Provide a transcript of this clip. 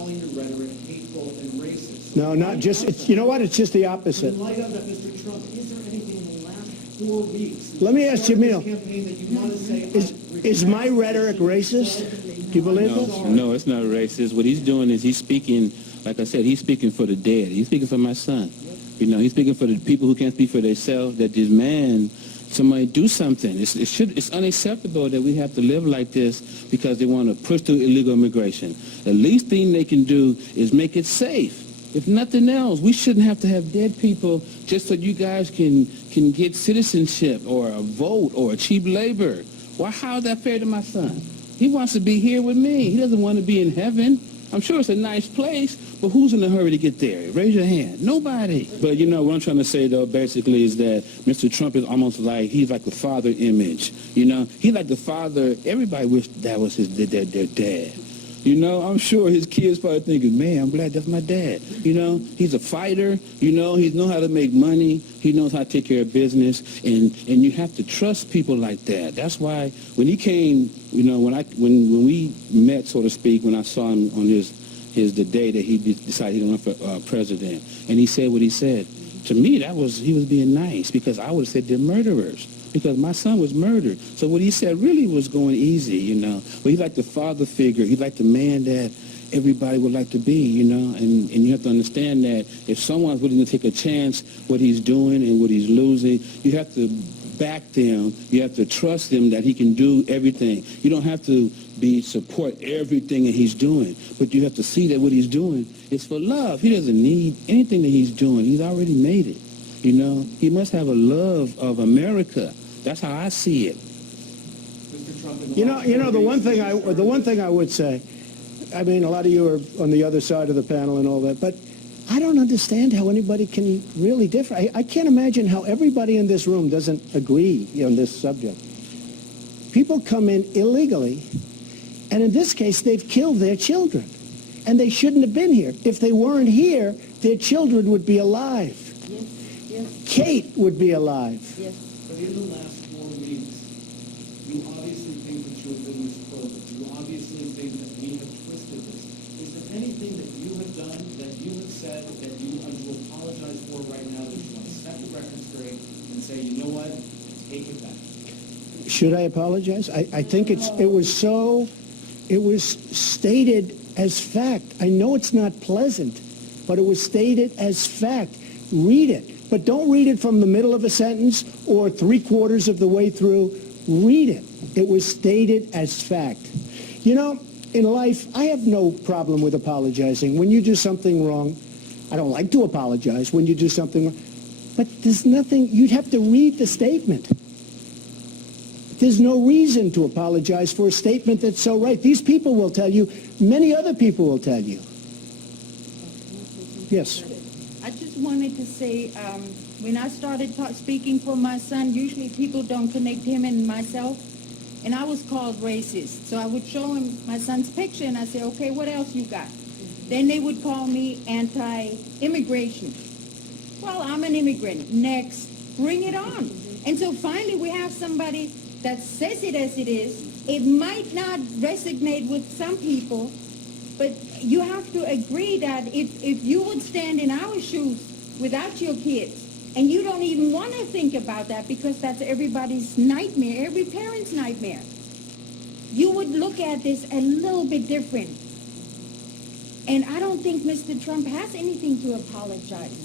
calling your rhetoric hateful and racist. No, not just, it's, you know what, it's just the opposite. In light of that, Mr. Trump, is there anything in the last 4 weeks? Let me ask you, Emil, Campaign that you want to say, is my rhetoric racist? Do you believe this? No, it's not racist. What he's doing is he's speaking, like I said, he's speaking for the dead. He's speaking for my son. You know, he's speaking for the people who can't speak for themselves, that this man, somebody do something. It's unacceptable that we have to live like this because they want to push through illegal immigration. The least thing they can do is make it safe. If nothing else, we shouldn't have to have dead people just so you guys can get citizenship or a vote or a cheap labor. Why? How is that fair to my son? He wants to be here with me. He doesn't want to be in heaven. I'm sure it's a nice place, but who's in a hurry to get there? Raise your hand. Nobody. But, you know, what I'm trying to say, though, basically is that Mr. Trump is almost like, he's like the father image. You know, he's like the father. Everybody wished that was their dad. You know, I'm sure his kids probably thinking, man, I'm glad that's my dad. You know, he's a fighter. You know, he knows how to make money. He knows how to take care of business. And you have to trust people like that. That's why when he came, you know, when we met, so to speak, when I saw him on the day that he decided he was going to run for president, and he said what he said, to me, he was being nice, because I would have said they're murderers. Because my son was murdered. So what he said really was going easy, you know. But he's like the father figure. He's like the man that everybody would like to be, you know. And you have to understand that if someone's willing to take a chance what he's doing and what he's losing, you have to back them. You have to trust him that he can do everything. You don't have to support everything that he's doing. But you have to see that what he's doing is for love. He doesn't need anything that he's doing. He's already made it. You know, he must have a love of America. That's how I see it. You know, the one thing I would say, I mean, a lot of you are on the other side of the panel and all that, but I don't understand how anybody can really differ. I can't imagine how everybody in this room doesn't agree on this subject. People come in illegally, and in this case, they've killed their children, and they shouldn't have been here. If they weren't here, their children would be alive. Yes. Kate would be alive. Yes. But in the last 4 weeks, you obviously think that you have been misquoted. You obviously think that we have twisted this. Is there anything that you have done, that you have said, that you want to apologize for right now, that you want to set the record straight and say, you know what, take it back? Should I apologize? I think it was stated as fact. I know it's not pleasant, but it was stated as fact. Read it. But don't read it from the middle of a sentence or 3/4 of the way through. Read it. It was stated as fact. You know, in life, I have no problem with apologizing. When you do something wrong, I don't like to apologize when you do something wrong. But there's nothing, you'd have to read the statement. There's no reason to apologize for a statement that's so right. These people will tell you, many other people will tell you. Yes. I just wanted to say, when I started speaking for my son, usually people don't connect him and myself, and I was called racist. So I would show him my son's picture, and I say, okay, what else you got? Then they would call me anti-immigration. Well, I'm an immigrant. Next, bring it on. And so finally we have somebody that says it as it is. It might not resonate with some people, but you have to agree that if you would stand in our shoes without your kids, and you don't even want to think about that because that's everybody's nightmare, every parent's nightmare, you would look at this a little bit different. And I don't think Mr. Trump has anything to apologize.